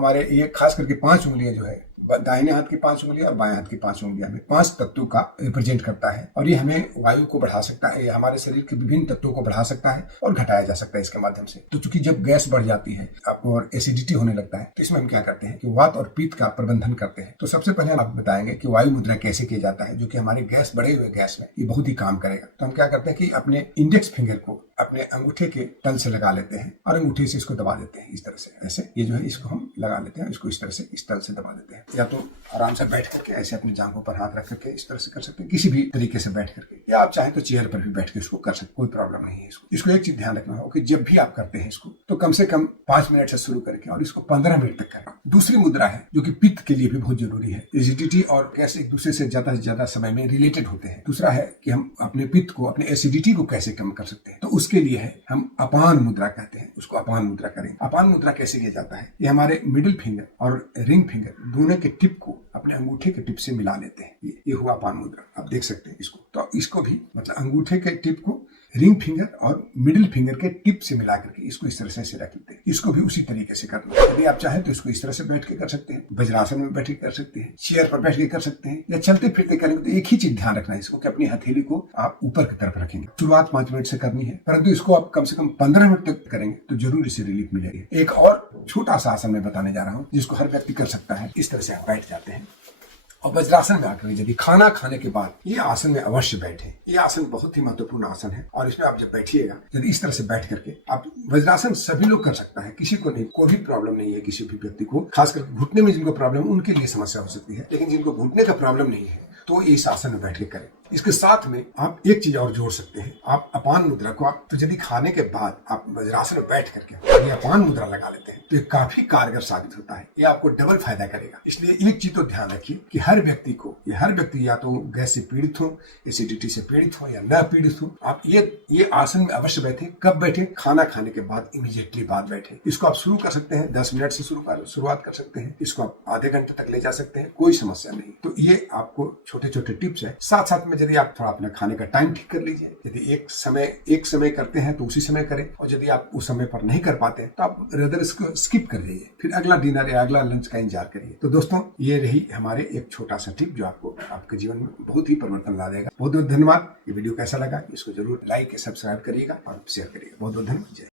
हमारे ये खास करके 5 उंगलियां जो है, दाहिने हाथ की 5 उंगलियां और बाएं हाथ की 5 उंगलियां में 5 तत्वों का रिप्रेजेंट करता है और ये हमें वायु को बढ़ा सकता है, ये हमारे शरीर के विभिन्न तत्वों को बढ़ा सकता है और घटाया जा सकता है इसके माध्यम से। तो चूंकि जब गैस बढ़ जाती है आपको और एसिडिटी होने लगता है, तो इसमें हम क्या करते हैं कि वात और पित्त का प्रबंधन करते हैं। तो सबसे पहले हम आपको बताएंगे कि वायु मुद्रा कैसे किया जाता है, जो कि हमारे गैस बढ़े हुए गैस में ये बहुत ही काम करेगा। तो हम क्या करते हैं कि अपने इंडेक्स फिंगर को अपने अंगूठे के तल से लगा लेते हैं और अंगूठे से इसको दबा देते हैं, इस तरह से ऐसे। ये जो है इसको हम लगा लेते हैं, इसको इस तरह से इस तल से दबा देते हैं। या तो आराम से बैठ करके ऐसे अपनी जांघों पर हाथ रख करके इस तरह से कर सकते हैं, किसी भी तरीके से बैठ करके, या आप चाहें तो चेयर पर भी बैठ के इसको कर सकते, कोई प्रॉब्लम नहीं है। इसको एक चीज ध्यान रखना होगा कि जब भी आप करते हैं इसको तो कम से कम 5 मिनट से शुरू करके और इसको 15 मिनट तक करें। दूसरी मुद्रा है जो कि पित्त के लिए भी बहुत जरूरी है। एसिडिटी और गैस एक दूसरे से ज्यादा समय में रिलेटेड होते हैं। दूसरा है कि हम अपने पित्त को, अपने एसिडिटी को कैसे कम कर सकते हैं, तो उसके लिए है हम अपान मुद्रा कहते हैं, उसको अपान मुद्रा करें। अपान मुद्रा कैसे किया जाता है, ये हमारे मिडिल फिंगर और रिंग फिंगर दोनों के टिप को अपने अंगूठे के टिप से मिला लेते हैं। ये हुआ अपान मुद्रा, आप देख सकते हैं इसको। तो इसको भी मतलब अंगूठे के टिप को रिंग फिंगर और मिडिल फिंगर के टिप से मिला करके इसको इस तरह से रख लेते हैं। इसको भी उसी तरीके से करना है। यदि आप चाहें तो इसको इस तरह से बैठ के कर सकते हैं, वज्रासन में बैठ के कर सकते हैं, चेयर पर बैठ के कर सकते हैं, या चलते फिरते करेंगे। तो एक ही चीज ध्यान रखना है इसको कि अपनी हथेली को आप ऊपर की तरफ रखेंगे। शुरुआत 5 मिनट से करनी है, परंतु इसको आप कम से कम 15 मिनट तक करेंगे तो जरूर इससे रिलीफ मिलेगी। एक और छोटा सा आसन मैं बताने जा रहा हूँ जिसको हर व्यक्ति कर सकता है। इस तरह से आप बैठ जाते हैं और वज्रासन में आकर यदि खाना खाने के बाद ये आसन में अवश्य बैठे। ये आसन बहुत ही महत्वपूर्ण आसन है और इसमें आप जब बैठिएगा, यदि इस तरह से बैठ करके आप, वज्रासन सभी लोग कर सकता है, किसी को नहीं, कोई भी प्रॉब्लम नहीं है किसी भी व्यक्ति को। खासकर घुटने में जिनको प्रॉब्लम उनके लिए समस्या हो सकती है, लेकिन जिनको घुटने का प्रॉब्लम नहीं है तो इस आसन में बैठ के करें। इसके साथ में आप एक चीज और जोड़ सकते हैं, आप अपान मुद्रा को आप, तो यदि खाने के बाद आप वज्रासन में बैठ करके ये अपान मुद्रा लगा लेते हैं तो ये काफी कारगर साबित होता है। ये आपको डबल फायदा करेगा। इसलिए एक चीज तो ध्यान रखिए कि हर व्यक्ति या तो गैस से पीड़ित हो, एसिडिटी से पीड़ित हो या न पीड़ित हो, आप ये आसन में अवश्य बैठे। कब बैठे? खाना खाने के बाद इमीडिएटली बाद बैठे। इसको आप शुरू कर सकते हैं, 10 मिनट से शुरुआत कर सकते हैं। इसको आप आधे घंटे तक ले जा सकते हैं, कोई समस्या नहीं। तो ये आपको छोटे छोटे टिप्स है। साथ में यदि आप थोड़ा अपना खाने का टाइम ठीक कर लीजिए। यदि एक समय करते हैं तो उसी समय करें, और यदि आप उस समय पर नहीं कर पाते तो आप रेदर इसको स्किप कर जाइए, फिर अगला डिनर या अगला लंच का इंतजार करिए। तो दोस्तों, ये रही हमारे एक छोटा सा टिप जो आपको आपके जीवन में बहुत ही परिवर्तन ला देगा। बहुत बहुत धन्यवाद। ये वीडियो कैसा लगा इसको जरूर लाइक सब्सक्राइब करिएगा और शेयर करिएगा। बहुत बहुत धन्यवाद। जय।